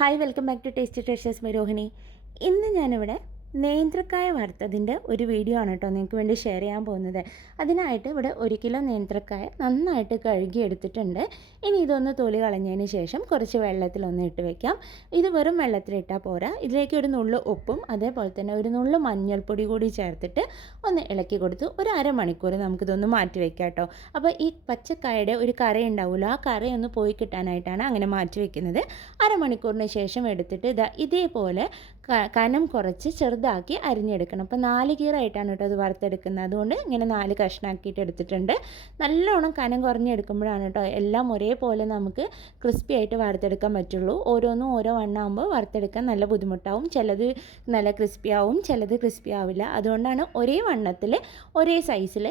Hi welcome back to Tasty Treasures my Rohini ഇന്ന് ഞാനിവിടെ നേന്ത്രക്കായ വറുത്തതിന്റെ ഒരു വീഡിയോ ആണ് കേട്ടോ നിങ്ങൾക്ക് വേണ്ടി ഷെയർ ചെയ്യാൻ പോകുന്നത്. അതിനായിട്ട് ഇവിടെ ഒരു കിലോ നേന്ത്രക്കായ നന്നായിട്ട് കഴുകി എടുത്തിട്ടുണ്ട് ഇനി ഇതൊന്ന് തൊലി കളഞ്ഞതിന് ശേഷം കുറച്ച് വെള്ളത്തിലൊന്ന് ഇട്ട് വെക്കാം. ഇത് വെറും വെള്ളത്തിലിട്ടാൽ പോരാ. ഇതിലേക്ക് ഒരു നുള്ളു ഉപ്പും അതേപോലെ തന്നെ ഒരു നുള്ളു മഞ്ഞൾപ്പൊടി കൂടി ചേർത്തിട്ട് ഒന്ന് ഇളക്കി കൊടുത്ത്. ഒരു അരമണിക്കൂർ നമുക്കിതൊന്ന് മാറ്റി വെക്കാം കേട്ടോ. അപ്പോൾ ഈ പച്ചക്കായയുടെ ഒരു കറ ഉണ്ടാവുമല്ലോ ആ ഒന്ന് പോയി കിട്ടാനായിട്ടാണ് അങ്ങനെ മാറ്റി വെക്കുന്നത്. അരമണിക്കൂറിന് ശേഷം എടുത്തിട്ട് ഇതാ ഇതേപോലെ കനം കുറച്ച് ചെറുതാക്കി അരിഞ്ഞെടുക്കണം. അപ്പോൾ നാല് കീറായിട്ടാണ് കേട്ടോ അത് വറുത്തെടുക്കുന്നത്. അതുകൊണ്ട് ഇങ്ങനെ നാല് കഷ്ണാക്കിയിട്ട് എടുത്തിട്ടുണ്ട്. നല്ലോണം കനം കുറഞ്ഞെടുക്കുമ്പോഴാണ് കേട്ടോ എല്ലാം ഒരേപോലെ നമുക്ക് ക്രിസ്പി ആയിട്ട് വറുത്തെടുക്കാൻ പറ്റുള്ളൂ. ഓരോന്നും ഓരോ വണ്ണാകുമ്പോൾ വറുത്തെടുക്കാൻ നല്ല ബുദ്ധിമുട്ടാവും. ചിലത് നല്ല ക്രിസ്പി ആവും ചിലത് ക്രിസ്പി ആവില്ല. അതുകൊണ്ടാണ് ഒരേ വണ്ണത്തിൽ ഒരേ സൈസിൽ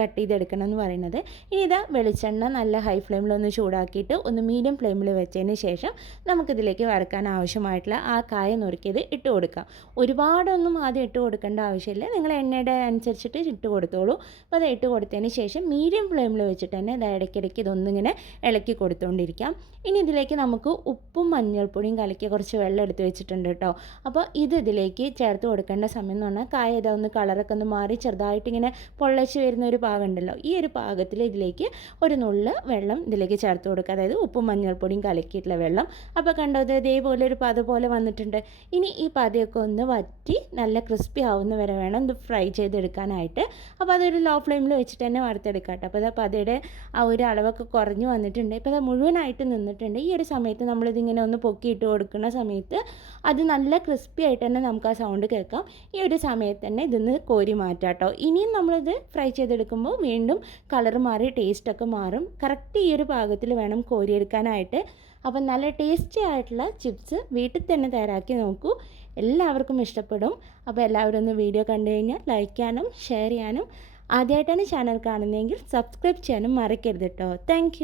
കട്ട് ചെയ്തെടുക്കണം എന്ന് പറയുന്നത്. ഇനി ഇതാ വെളിച്ചെണ്ണ നല്ല ഹൈ ഫ്ലെയിമിലൊന്ന് ചൂടാക്കിയിട്ട് ഒന്ന് മീഡിയം ഫ്ലെയിമിൽ വെച്ചതിന് ശേഷം നമുക്കിതിലേക്ക് വറുക്കാൻ ആവശ്യമായിട്ടുള്ള ആ കായ നുറുക്കിയത് ഇട്ട് കൊടുക്കാം. ഒരുപാടൊന്നും ആദ്യം ഇട്ട് കൊടുക്കേണ്ട ആവശ്യമില്ല. നിങ്ങൾ എണ്ണയുടെ അനുസരിച്ചിട്ട് ഇട്ട് കൊടുത്തോളൂ. അപ്പോൾ അത് ഇട്ട് കൊടുത്തതിന് ശേഷം മീഡിയം ഫ്ലെയിമിൽ വെച്ചിട്ട് തന്നെ ഇത് ഇടയ്ക്കിടയ്ക്ക് ഇതൊന്നിങ്ങനെ ഇളക്കി കൊടുത്തുകൊണ്ടിരിക്കാം ഇനി ഇതിലേക്ക് നമുക്ക് ഉപ്പും മഞ്ഞൾപ്പൊടിയും കലക്കി കുറച്ച് വെള്ളം എടുത്ത് വെച്ചിട്ടുണ്ട് കേട്ടോ. അപ്പോൾ ഇത് ഇതിലേക്ക് ചേർത്ത് കൊടുക്കേണ്ട സമയം എന്ന് പറഞ്ഞാൽ കായ ഇതൊന്ന് കളറൊക്കെ ഒന്ന് മാറി ചെറുതായിട്ട് ഇങ്ങനെ പൊള്ളച്ച് വരുന്ന ഒരു പാകം ഉണ്ടല്ലോ. ഈ ഒരു പാകത്തിൽ ഇതിലേക്ക് ഒരു നുള്ള് വെള്ളം ഇതിലേക്ക് ചേർത്ത് കൊടുക്കുക. അതായത് ഉപ്പും മഞ്ഞൾപ്പൊടിയും കലക്കിയിട്ടുള്ള വെള്ളം. അപ്പോൾ കണ്ടോ ഇത് ഇതേപോലെ ഒരു പത പോലെ വന്നിട്ടുണ്ട്. ഇനി ഈ പാതിയൊക്കെ ഒന്ന് വറ്റി നല്ല ക്രിസ്പി ആവുന്ന വരെ വേണം ഇത് ഫ്രൈ ചെയ്തെടുക്കാനായിട്ട്. അപ്പോൾ അതൊരു ലോ ഫ്ലെയിമിൽ വെച്ചിട്ട് തന്നെ വറുത്തെടുക്കാം കേട്ടോ. അപ്പോൾ അത് പതയുടെ ആ ഒരു അളവൊക്കെ കുറഞ്ഞു വന്നിട്ടുണ്ട്. ഇപ്പോൾ അത് മുഴുവനായിട്ട് നിന്നിട്ടുണ്ട്. ഈ ഒരു സമയത്ത് നമ്മളിതിങ്ങനെ ഒന്ന് പൊക്കിയിട്ട് കൊടുക്കുന്ന സമയത്ത് അത് നല്ല ക്രിസ്പി ആയിട്ട് തന്നെ നമുക്ക് ആ സൗണ്ട് കേൾക്കാം. ഈ ഒരു സമയത്ത് തന്നെ ഇതിന്ന് കോരി മാറ്റാം കേട്ടോ. ഇനിയും നമ്മളിത് ഫ്രൈ ചെയ്തെടുക്കുമ്പോൾ വീണ്ടും കളർ മാറി ടേസ്റ്റൊക്കെ മാറും. കറക്റ്റ് ഈ ഒരു പാകത്തിൽ വേണം കോരിയെടുക്കാനായിട്ട്. അപ്പം നല്ല ടേസ്റ്റി ആയിട്ടുള്ള ചിപ്സ് വീട്ടിൽ തന്നെ തയ്യാറാക്കി നോക്കൂ. എല്ലാവർക്കും ഇഷ്ടപ്പെടും. അപ്പോൾ എല്ലാവരും ഒന്ന് വീഡിയോ കണ്ടു കഴിഞ്ഞാൽ ലൈക്ക് ചെയ്യാനും ഷെയർ ചെയ്യാനും ആദ്യമായിട്ടാണ് ചാനൽ കാണുന്നതെങ്കിൽ സബ്സ്ക്രൈബ് ചെയ്യാനും മറക്കരുത് കേട്ടോ താങ്ക്